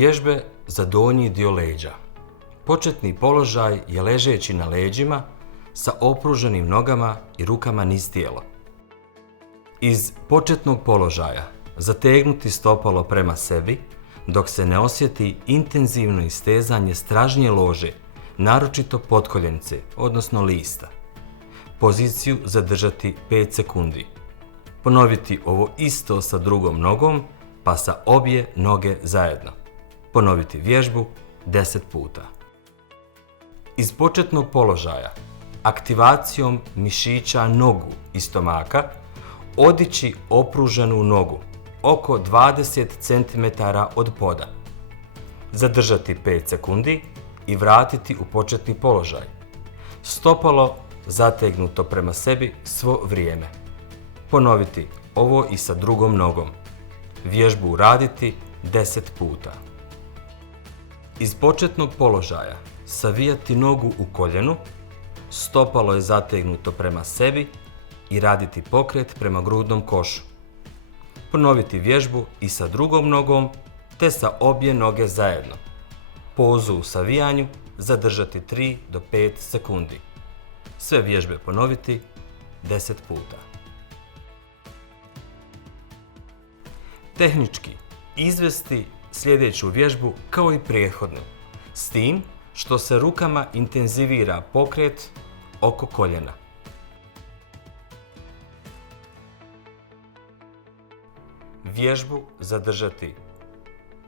Vježbe za donji dio leđa. Početni položaj je ležeći na leđima sa opruženim nogama i rukama niz tijelo. Iz početnog položaja zategnuti stopalo prema sebi dok se ne osjeti intenzivno istezanje stražnje lože, naročito potkoljenice, odnosno lista. Poziciju zadržati 5 sekundi. Ponoviti ovo isto sa drugom nogom, pa sa obje noge zajedno. Ponoviti vježbu 10 puta. Iz početnog položaja, aktivacijom mišića nogu i stomaka, odići opruženu nogu oko 20 cm od poda. Zadržati 5 sekundi i vratiti u početni položaj. Stopalo zategnuto prema sebi svo vrijeme. Ponoviti ovo i sa drugom nogom. Vježbu uraditi 10 puta. Iz početnog položaja savijati nogu u koljenu, stopalo je zategnuto prema sebi i raditi pokret prema grudnom košu. Ponoviti vježbu i sa drugom nogom te sa obje noge zajedno. Pozu u savijanju zadržati 3 do 5 sekundi. Sve vježbe ponoviti 10 puta. Tehnički izvesti sljedeću vježbu kao i prethodnu, s tim što se rukama intenzivira pokret oko koljena. Vježbu zadržati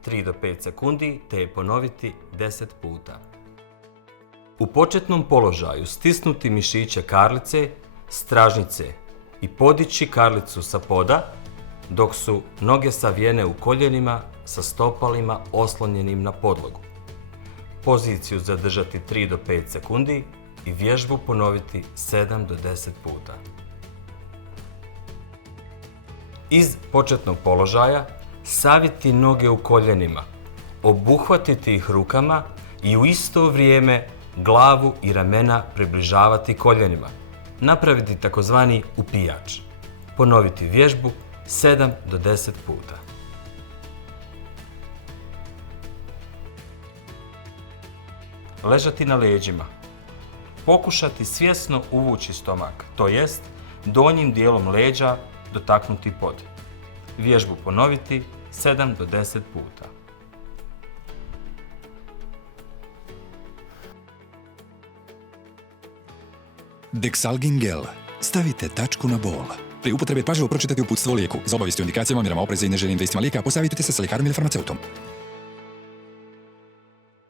3 do 5 sekundi te je ponoviti 10 puta. U početnom položaju stisnuti mišiće karlice, stražnice i podići karlicu sa poda dok su noge savijene u koljenima sa stopalima oslonjenim na podlogu. Poziciju zadržati 3 do 5 sekundi i vježbu ponoviti 7 do 10 puta. Iz početnog položaja saviti noge u koljenima, obuhvatiti ih rukama i u isto vrijeme glavu i ramena približavati koljenima. Napraviti takozvani upijač. Ponoviti vježbu 7 do 10 puta. Ležati na leđima. Pokušati svjesno uvući stomak, to jest donjim dijelom leđa dotaknuti pod. Vježbu ponoviti 7 do 10 puta. Dexalgin gel. Stavite tačku na bol. Pri upotrebi pažljivo pročitati uputstvo o lijeku. Za obavijesti o indikacijama, mjerama opreza i neželjenim dejstvima lijeka posavjetujte se sa ljekarom ili farmaceutom.